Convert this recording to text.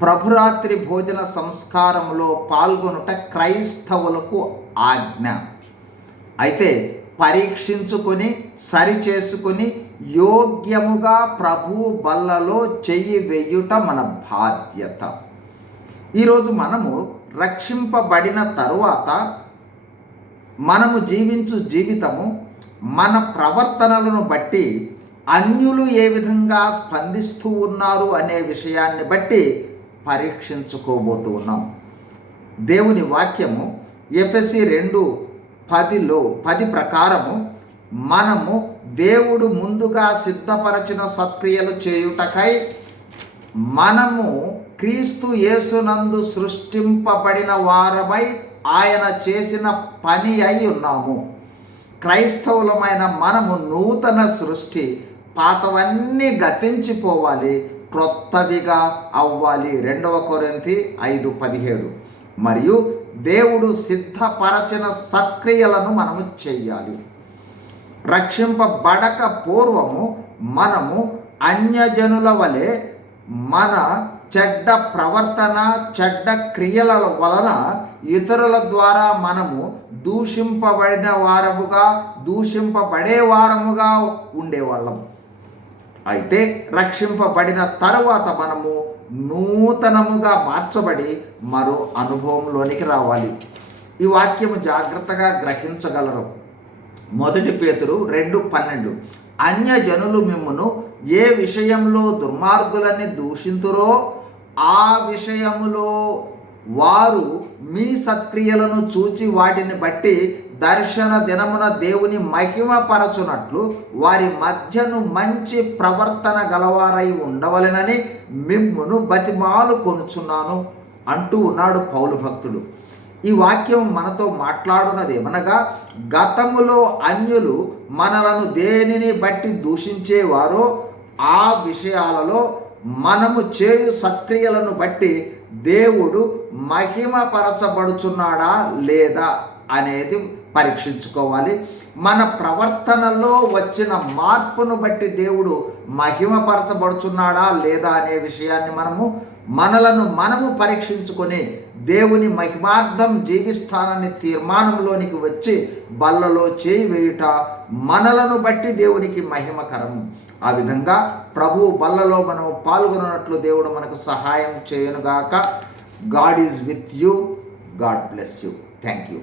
ప్రభురాత్రి భోజన సంస్కారంలో పాల్గొనుట క్రైస్తవులకు ఆజ్ఞ. అయితే పరీక్షించుకొని సరిచేసుకొని యోగ్యముగా ప్రభు బల్లలో చెయ్యి వెయ్యుట మన బాధ్యత. ఈరోజు మనము రక్షింపబడిన తరువాత మనము జీవించు జీవితము మన ప్రవర్తనలను బట్టి అన్యులు ఏ విధంగా స్పందిస్తూ ఉన్నారు అనే విషయాన్ని బట్టి పరీక్షించుకోబోతూ ఉన్నాం దేవుని వాక్యము ఎఫ్ఎస్సి రెండు పదిలో పది ప్రకారము మనము దేవుడు ముందుగా సిద్ధపరచిన సత్క్రియలు చేయుటకై మనము క్రీస్తు యేసునందు సృష్టింపబడిన వారమై ఆయన చేసిన పని అయి ఉన్నాము. క్రైస్తవులమైన మనము నూతన సృష్టి పాతవన్నీ గతించిపోవాలి. క్రొత్తవిగా అవ్వాలి. రెండవ కొరింతి ఐదు పదిహేడు. మరియు దేవుడు సిద్ధపరచిన సత్క్రియలను మనము చెయ్యాలి. రక్షింపబడక పూర్వము మనము అన్యజనుల వలె మన చెడ్డ ప్రవర్తన చెడ్డ క్రియల వలన ఇతరుల ద్వారా మనము దూషింపబడిన వారముగా దూషింపబడే వారముగా ఉండేవాళ్ళము అయితే రక్షింపబడిన తరువాత మనము నూతనముగా మార్చబడి మరో అనుభవంలోనికి రావాలి. ఈ వాక్యము జాగ్రత్తగా గ్రహించగలరు. మొదటి పేతురు రెండు పన్నెండు. అన్యజనులు మిమ్మను ఏ విషయంలో దుర్మార్గులని దూషింతురో ఆ విషయములో వారు మీ సత్క్రియలను చూచి వాటిని బట్టి దర్శన దినమున దేవుని మహిమపరచునట్లు వారి మధ్యను మంచి ప్రవర్తన గలవారై ఉండవలెనని మిమ్మును బతిమాలు కొనుచున్నాను అంటూ ఉన్నాడు పౌలు భక్తుడు. ఈ వాక్యం మనతో మాట్లాడున్నది ఏమనగా గతములో అన్యులు మనలను దేనిని బట్టి దూషించేవారో ఆ విషయాలలో మనము చేయు సత్క్రియలను బట్టి దేవుడు మహిమపరచబడుచున్నాడా లేదా అనేది పరీక్షించుకోవాలి. మన ప్రవర్తనలో వచ్చిన మార్పును బట్టి దేవుడు మహిమపరచబడుచున్నాడా లేదా అనే విషయాన్ని మనము మనలను మనము పరీక్షించుకొని దేవుని మహిమార్థం జీవిస్థానాన్ని తీర్మానంలోనికి వచ్చి బల్లలో చేయి వేయుట మనలను బట్టి దేవునికి మహిమకరం. ఆ విధంగా ప్రభు బల్లలో మనం పాల్గొనట్లు దేవుడు మనకు సహాయం చేయనుగాక. God is with you. God bless you. Thank you